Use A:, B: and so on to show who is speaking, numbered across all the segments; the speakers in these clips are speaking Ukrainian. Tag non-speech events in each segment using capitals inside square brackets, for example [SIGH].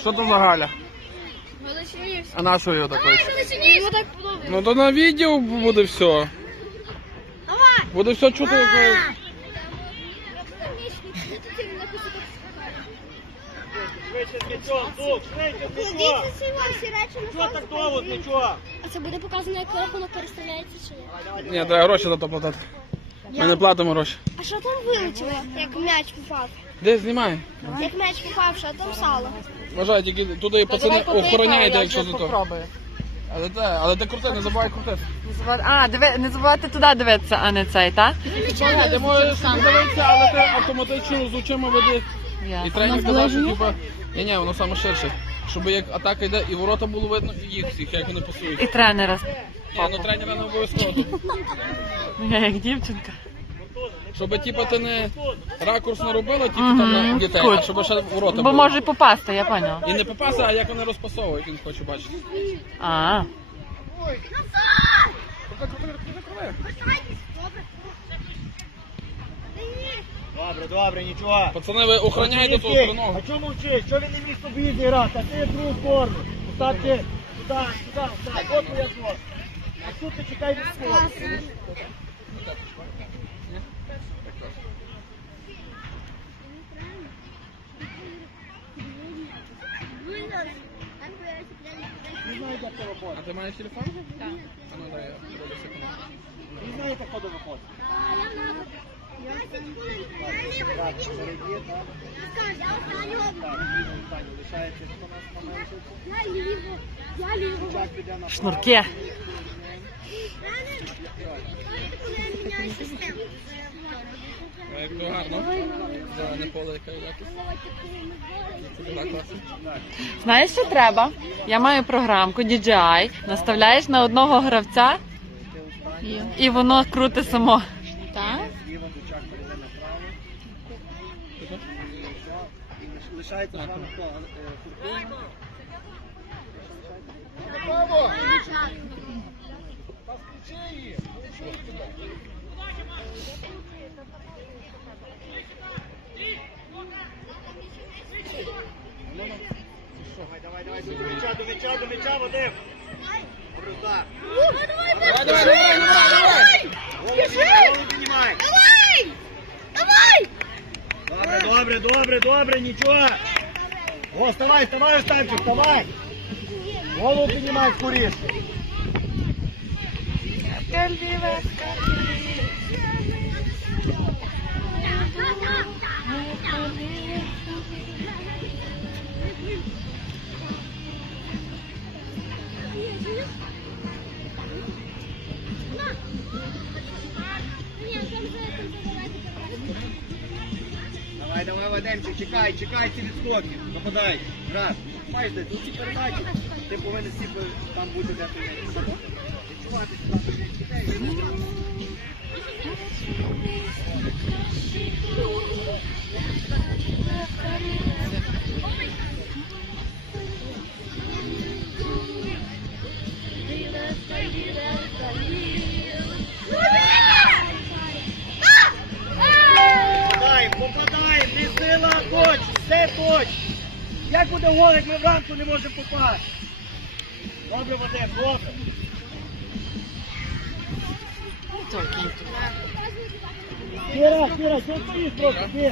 A: Що там за Галя?
B: А на що його
A: так подобається.
B: Ну то на відео буде все.
A: Давай!
B: Буде все чути. як-.
C: Що так?
A: А це буде показано, як рахунок переставляється чи ні?
B: Ні, треба гроші за то платити. Ми не платимо гроші.
A: А що там вилетіло, як м'яч попав?
B: Де знімай?
A: Як м'яч попав, що там сало?
B: Вважай, тільки туди пацани охороняйте, якщо за то. Але те, але ти крути, не забувай
D: забувати- А, диви, не забувати туди дивитися, а не цей, так?
B: Ні, ти можеш дивитися, але ти автоматично з очима веди. І тренер казав, що типа, ні, ні, воно саме ширше. Щоб як атака йде, і ворота було видно, і їх всіх, як вони пасують.
D: І тренера.
B: Ні, ну тренера не обов'язково.
D: Я [LAUGHS] як дівчинка.
B: Щоб типа ти не ракурс не робила, тільки там на дітей, а щоб ще ворота
D: Бо
B: були.
D: може попасти, я поняла.
B: І не попасе, а як вони розпасовують, він хоче бачити.
D: А,
C: Добре, добре, нічого.
B: Пацани, ви охороняйте ту
C: Мовчи.
B: ногу.
C: А чому мовчиш? Що він не міг собі зіграти? А ти в другу сторону. Поставте туди, туди, туди. От твоя зона. А тут ти чекай від скору. Не знаєте, як це
B: А ти маєш телефон? Так. А ну дай я секунду.
C: Не знаєте, як це виходить. Так, перейди, так. Так, лишається, хто нас
A: ліво.
C: Чак піде на
D: шнурки.
B: А як то гарно. Зелене поле, яка якість. Це.
D: Знаєш, що треба? Я маю програмку DJI, наставляєш на одного гравця і воно круте само.
A: Так?
C: Лишається з вами хто? Е, Давай, давай, давай, до м'яча, до м'яча, до м'яча, Вадим.
B: Давай, давай, давай, давай, давай!
C: Голову піднімай.
A: Давай! Давай!
C: Добре, добре, добре, добре, нічого. О, вставай, вставай, Останчик, вставай. Голову піднімай скоріше. Давай, давай, Вадимчик, чекай, чекай ці відскоки. Нападай. Раз. Маєш де, тут ці передачі. Ти повинен всі там бути, де ти. Відчувати сюди. Попадаємо, все. Як буде гол, ми вранку не можемо попасти? Добре, Вадим, добре. Кіра, Кіра, що стоїш просто?
B: Що?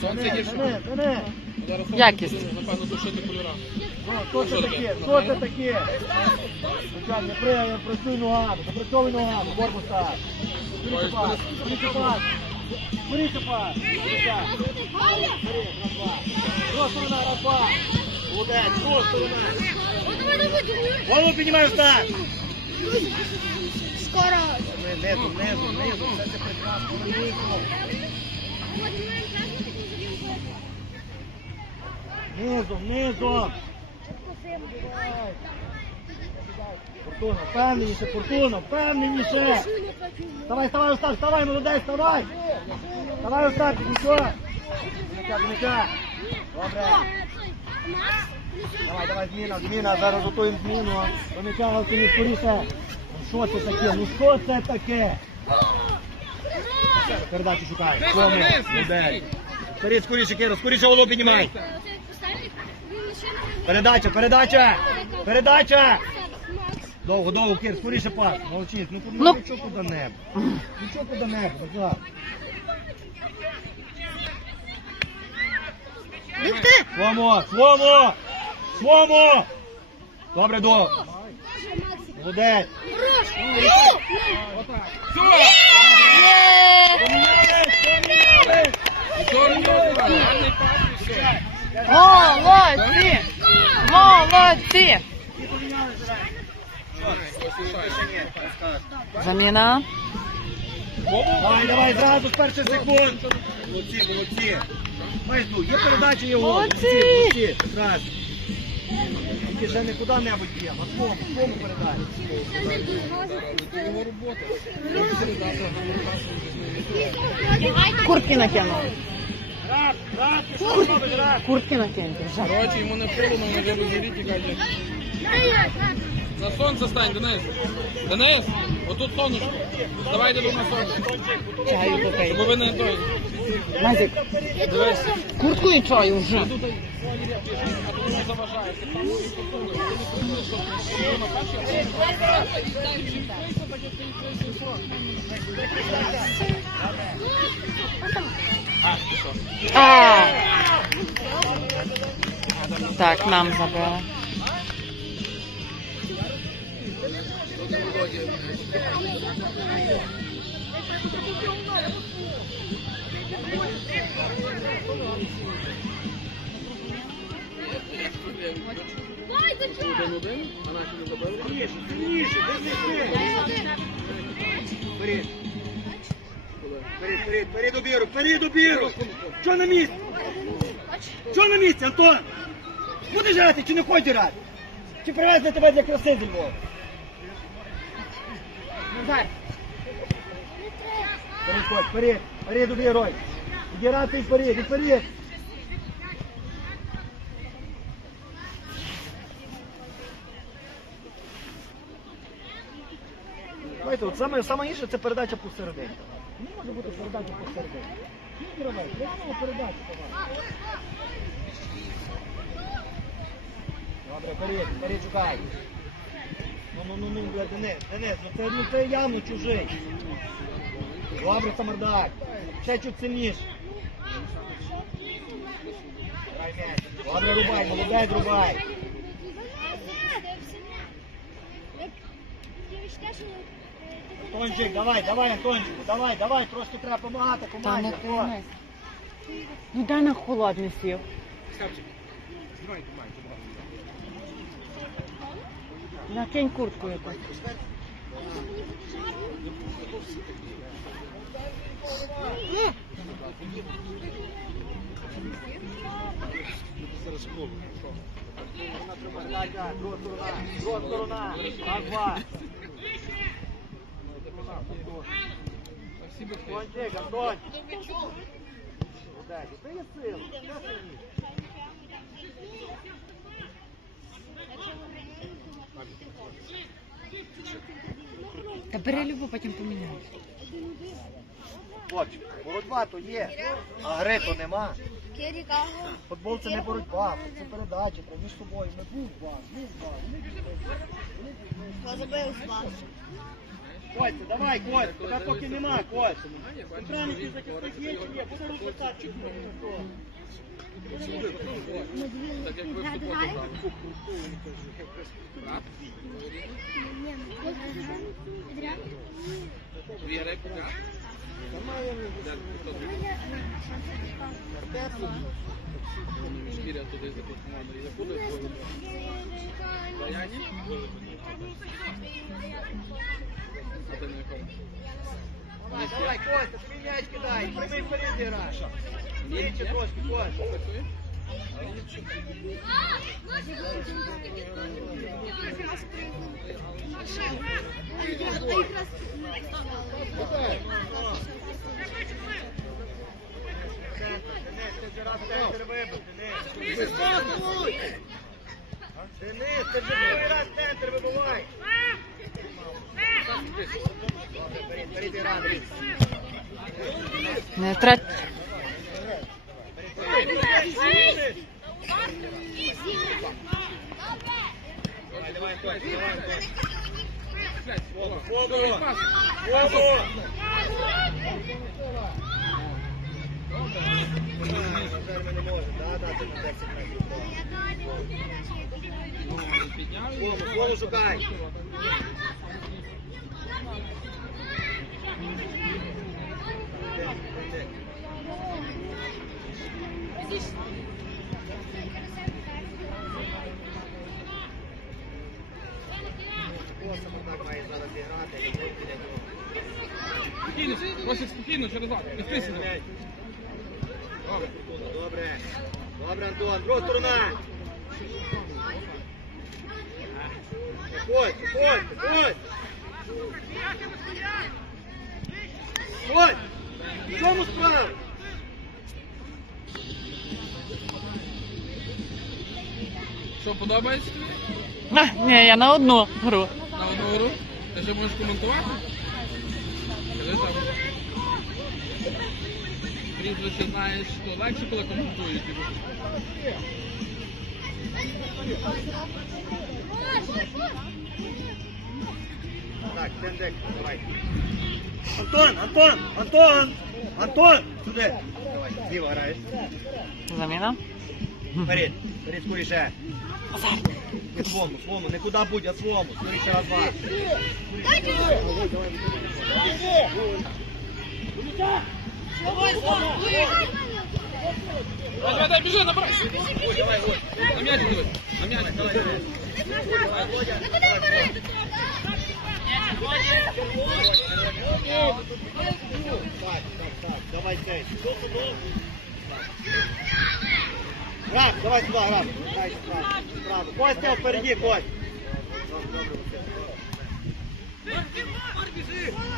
B: Сонце є?
C: Мене, мене.
D: Якість.
B: Напевно, сушити кольора.
C: Ну, Хто це таке? Хто це таке? Звичайно, не при- працюй ногами, запрацьовуй ногами, борбу став. Боріться пас, боріться пас. Боріться пас. Боріться. Бери, раз-два. Друга сторона, раз-два. Молодець, друга сторона. Голову піднімай встань.
A: Скоро.
C: Низу, низу, низу, все це прекрасно. Низу. Низу, низу. Фортуна, впевненіше, Фортуна, впевненіше. Вставай, вставай, Остап, вставай, молодець, вставай. Вставай, Остап, нічого. До м'яча. Добре. Давай, давай, зміна, зміна, зараз готуємо зміну. До м'яча, Галкині, скоріше. Ну що це таке? Ну що це таке? Передачу шукай. Кому? Молодець. Вперед, скоріше, Кіро, скоріше голову піднімай. Передача, передача! Передача! Довго, довго, Кир, скоріше пас. Молчись, ну, ну,
D: Ну.
C: нічого куди небо. Нічого куди небо, назад. Свому, свому! Свому! Добре, до. Молодець.
B: І все.
D: Молодці! Молодці! Заміна.
C: Давай, давай, зразу з перших секунд. Молодці, молодці. Майду, є передача його.
D: Молодці.
C: молодці. Прекрасно. Тільки ще не куди-небудь б'є, а кому, кому.
D: Куртки накинув.
C: Раз, раз, ти що робиш, раз?
D: Куртки накиньте вже.
B: Коротше, йому не холодно, він вже розгоріть і каже. На сонце стань, Денис. Денис, отут сонечко. Давайте тут на сонце.
D: Чаю попий.
B: Щоб ви не той.
D: Назік, куртку і чаю вже.
B: А тут не заважає.
D: А. Так, нам забили.
B: Один-один, а наші
C: вперед обіру, вперед обіру. Що на місці? Що на місці, Антон? Будеш грати чи не хочеш грати? Чи привезли тебе для краси зі Львова? Вперед, ходь, вперед, вперед обіру. Іди грати і вперед, і вперед. Знаєте, от саме, саме інше це передача посередині. Не може бути передача посередині. Ну, давай, я знову передачу давай. Добре, вперед, вперед шукай. Ну, ну, ну, ну, бля, Денис, Денис, ну це, ну це явно чужий. Добре, Самардак. Ще чуть сильніше. Грай м'яч. Добре, рубай, молодець, рубай. Антончик, давай, давай, Антончику, давай, давай, трошки треба допомагати
D: Та
C: команді. Антон.
D: Ну дай на холодний сів. Накинь куртку якусь.
C: Друга сторона, два. Антончик, Антон. Молодець, ти є сила, ти сильніше.
D: Та бери любу, потім поміняєш.
C: Хлопчик, боротьба то є, а гри то нема. Футбол це не боротьба, це передача, це між собою. Ми був два, був два. Вони Костя, давай, Костя, тебе поки нема, Костя. Центральний захисник є чи ні? Буде розвертати.
B: Так грали. Так? Дві гри пока. Шкіря туди запропонували. І закуди твою. Баяні? А ти на якому?
C: Давай, Костя, свій м'яч кидай, прямий вперед граш. Ніче трошки, Костя. Ти. Денис, ти вже другий раз центр вибивай. Добре, Вперед, гра, Денис.
D: Не трать.
C: Давай, давай, Костя, давай, Костя.
B: Вова,
C: Вова.
B: Вова, пас.
C: Вова! Ми не можемо, да, дати на 10 метрів.
B: Підняв і-
C: Вова, Вова шукай. Косимо так має зараз зіграти, і той піде до-
B: Спокійно, Росик, спокійно, через лад. Не вписуй. Добре.
C: Добре. Добре, Антон. Друга сторона. Ходь, ходь, ходь. Ходь. В чому справа?
B: Що подобається?
D: А, ні, я на одну гру.
B: На одну гру? Ти ще можеш коментувати? Скажи там. Прізвище знаєш, то легше, коли коментують. типу.
C: Так, Дендек, давай. Антон, Антон, Антон, Антон, сюди. Давай, зліва граєш.
D: Заміна.
C: Вперед, вперед скоріше. Не свому, свому, не куди будь, а свому. Скоріше раз, два.
B: Давай, давай, дай, біжи, набирай. На м'яч дивись. На м'яч
C: Давай,
B: дивись.
C: давай. Так, так, так, давай Цей. Граб, давай сюди, граб. Костя впереді, Кость. Добре,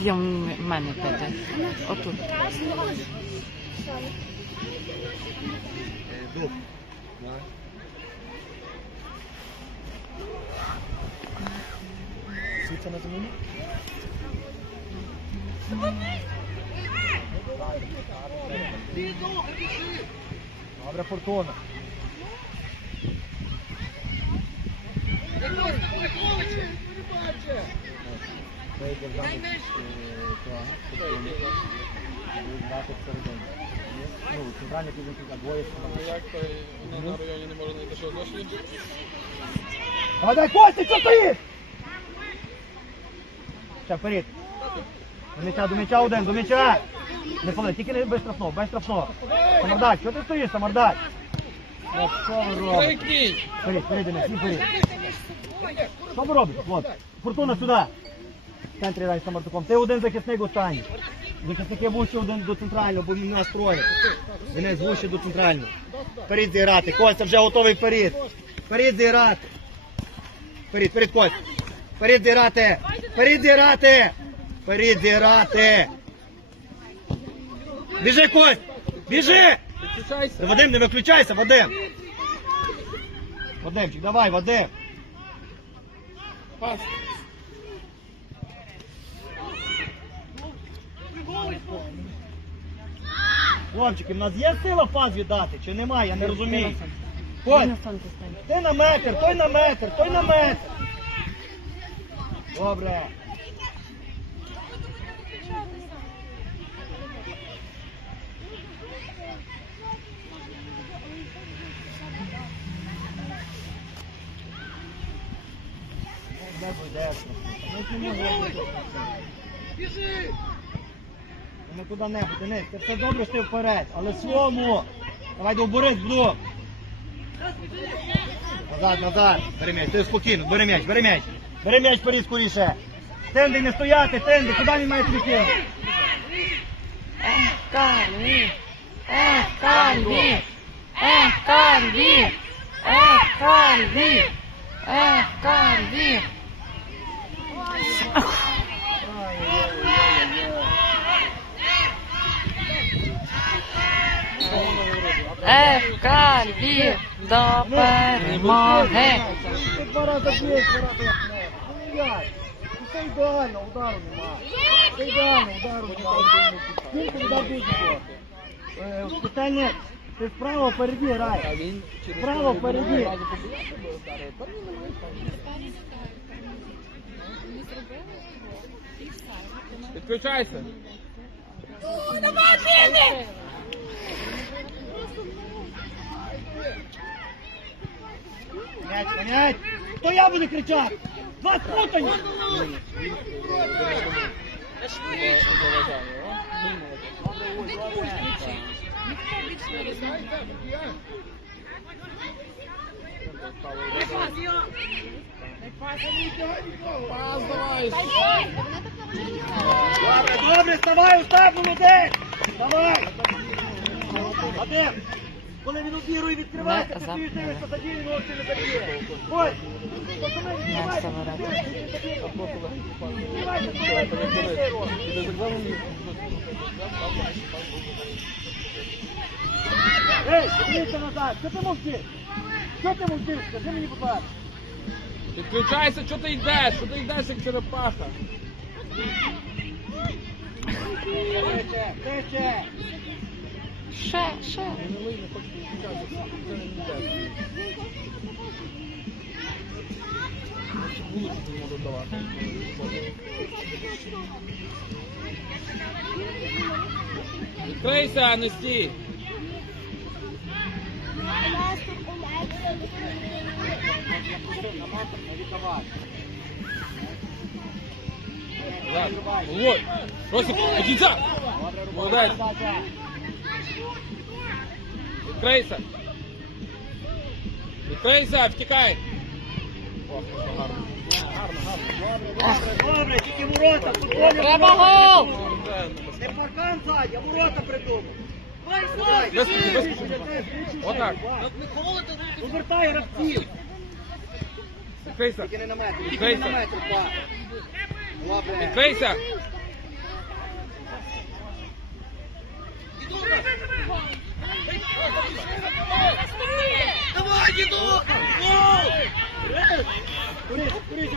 D: є в мене п'яти. Отут.
C: Світься на землі? Добре, фортуна. Ну, центральний північний двоє.
B: Ну як то на районі не може знайти, що дошли?
C: А дай Костя, що стоїш? Ще вперед. До м'яча, до м'яча один, до м'яча. Не пали, тільки не без штрафного, без штрафного. Самардач, що ти стоїш, Самардач? От що ви робите? Вперед, вперед, Денис, всі вперед. Що ви робите? От, Фортуна сюди. В центрі грай з Самартуком. Ти один захисник останній. Захисники вище один до центрального, бо він нас троє. Денис вище до центрального. Вперед зіграти. Костя вже готовий вперед. Вперед зіграти. Вперед, вперед, Костя. Вперед зіграти. Вперед зіграти. Вперед зіграти. Біжи, Кость. Біжи. Вадим, не виключайся, Вадим. Вадимчик, давай, Вадим.
B: Пас.
C: Хлопчики, в нас є сила пас віддати, чи немає, я не розумію. Ходь, ти на метр, той на метр, той на метр. Добре. Де пойдеш? Ну, не! Ну куди-небудь, Денис, це все добре, що ти вперед, але своєму. Давай до Борис, бду. Назад, назад. Бери м'яч, ти спокійно, бери м'яч, бери м'яч. Бери м'яч вперед скоріше. Тенди, не стояти, тенди, куди він має тобі кинути?
D: Ех, Карлі! Ех, Карлі! Ех, Ех, Карлі! До перемоги!
C: Ти два рази б'єш, два рази як це ідеально, удару нема. Це ідеально, удару нема. Питання, ти справа впереді грай. Справа впереді.
B: Підключайся.
C: М'яч, понять? Хто я буду кричати? Два спутані! Добре, добре, вставай, встав, молодець! Вадим, коли він обірує, відкривається, ти
D: за-
C: стоїш дивишся, задіє, він очі не задіє. Ось! Пацани. Ей, дивіться назад, що ти мовчиш? Що ти мовчиш? Скажи мені, будь ласка.
B: Підключайся, що ти йдеш? Що ти йдеш, як черепаха?
C: Тече, тече.
D: Ще, ще.
B: Відкрийся, не стій. Ой, Росик, до кінця. Молодець. Відкрийся. Відкрийся, втікай.
C: Добре, тільки ворота, футбольні
D: Треба гол!
C: Не паркан ззаді, а ворота придумав.
B: Без- без- Отак.
C: Повертай гравців.
B: Відкрийся.
C: Тільки не на метр, тільки не
B: Відкрийся.
C: на метр, па. Добре.
B: Відкрийся.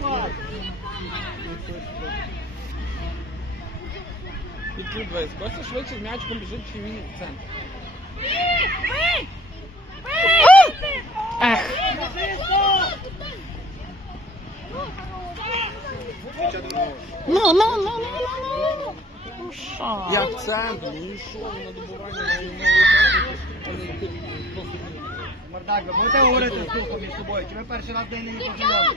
C: Пас.
B: Підкрутись. Костя швидше з м'ячком біжить, чи він в центр.
D: Ех, ну, ну, ну, ну, ну, ну, ну. Ну, що?
B: Як центр? Ну і що, на добування техніки. Просто
C: Мордак, ви будете говорити з духом між собою? Чи ви перший раз день не познайомилися?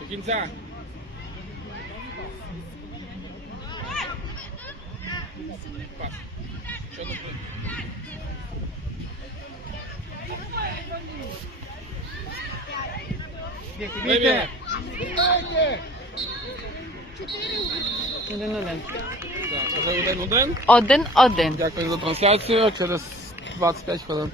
B: До кінця. Пас. Що тут?
C: Бігти,
B: Вибір.
C: бігти.
D: Один-один.
B: Так, вже один-один.
D: Один-один.
B: Дякую за трансляцію. Через 25 хвилин.